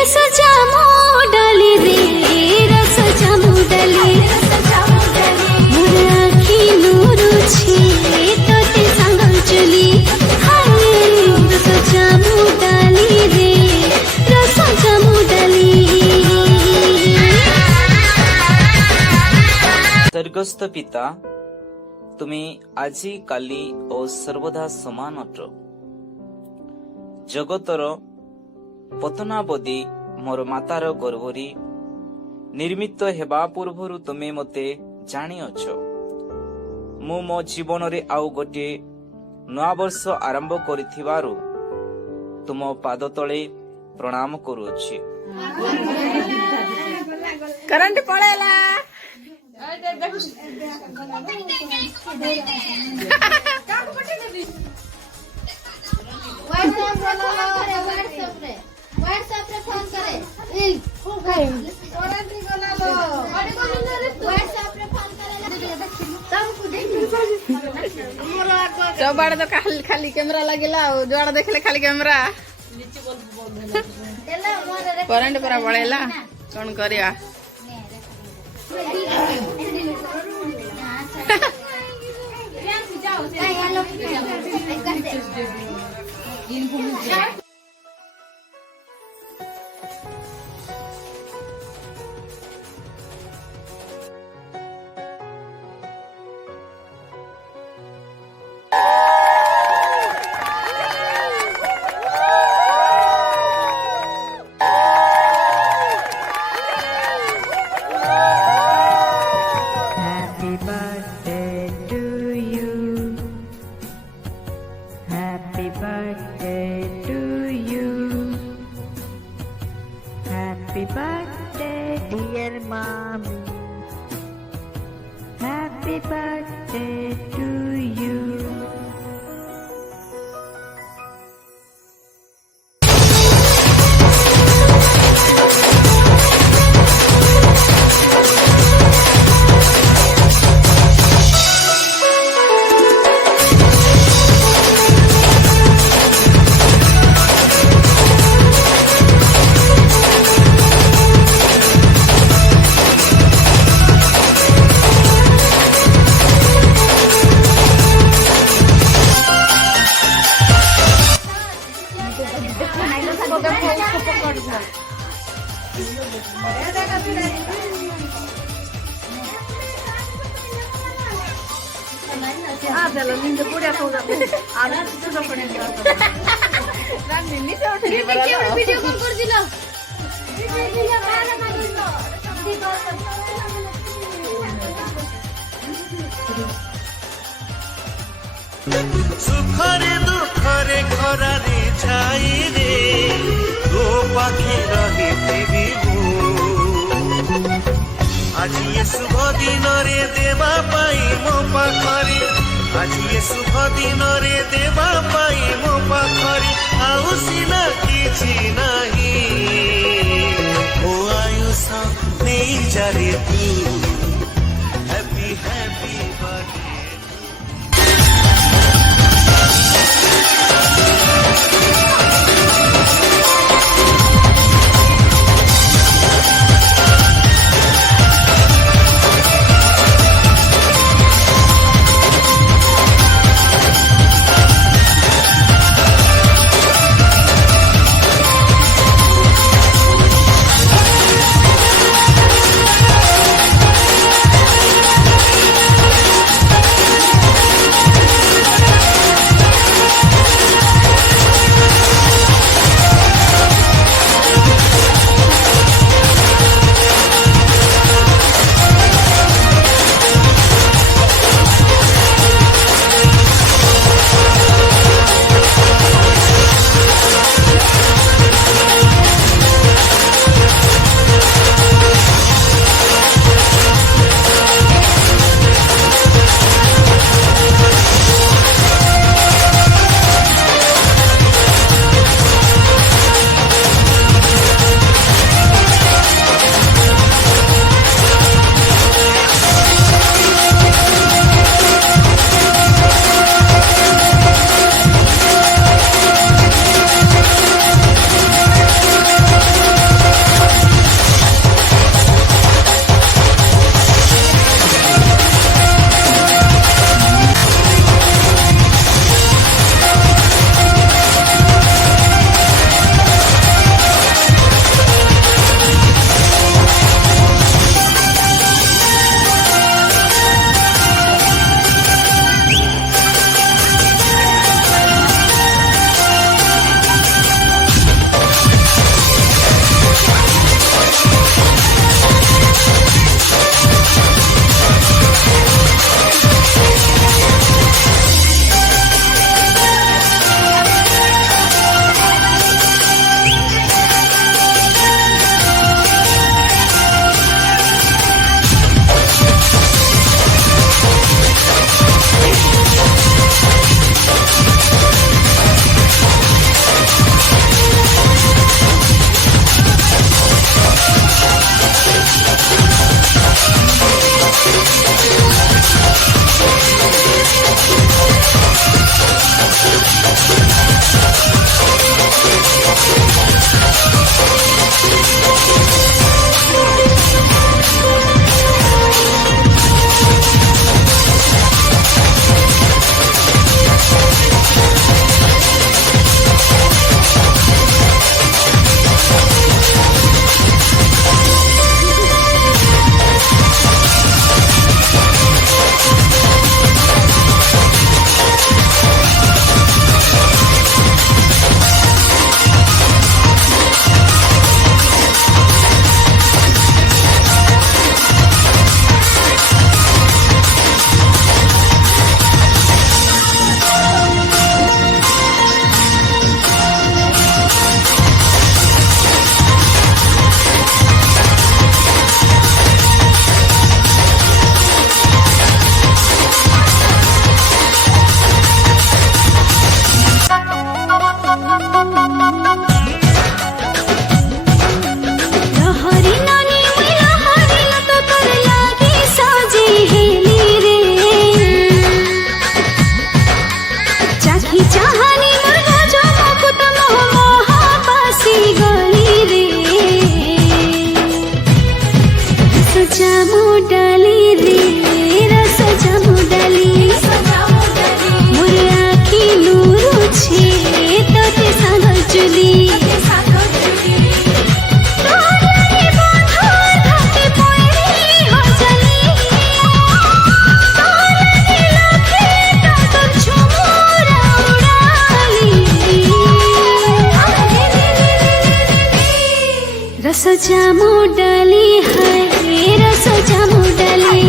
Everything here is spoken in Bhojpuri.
रस जामो डाली रे रस जामो डाली मोर आखी नूरुछि तोते सांगल चली हाय रस जामो डाली रे रस जामो डाली। स्वर्गस्थ पिता तुम्ही आजी काली ओ सर्वदा समान अट जगतर पतनावधि मोर मातार गर्भरी निर्मित हेबा पूर्वरु तुमे मते जानी अछ। मु मो जीवन रे आउ गोटे नया वर्ष आरंभ करिथिबारु तुम पाद तले प्रणाम करूछि। करंट पळेला व्हाट्सएप रे फोन करे व्हाट्सएप रे फोन करे सबआड़े तो खाली खाली कैमरा लगेला जुआड़ा देखले खाली कैमरा करंट पूरा पळेला कौन करिया। Happy birthday, dear Mami. Happy birthday to you. Video call कर दिलो सुखरे दुखरे खरारे छाई रे तो पाखे रही आज ये शुभ दिन रे देवा पाई मो पाखरी आज ये शुभ दिन रे देवा पाई मो पाखरी आउ सिना किछि नाही ओ आयुष नहीं जारे तू हैप्पी हैप्पी बर्थडे। रस जामु डाली है रस जामु डाली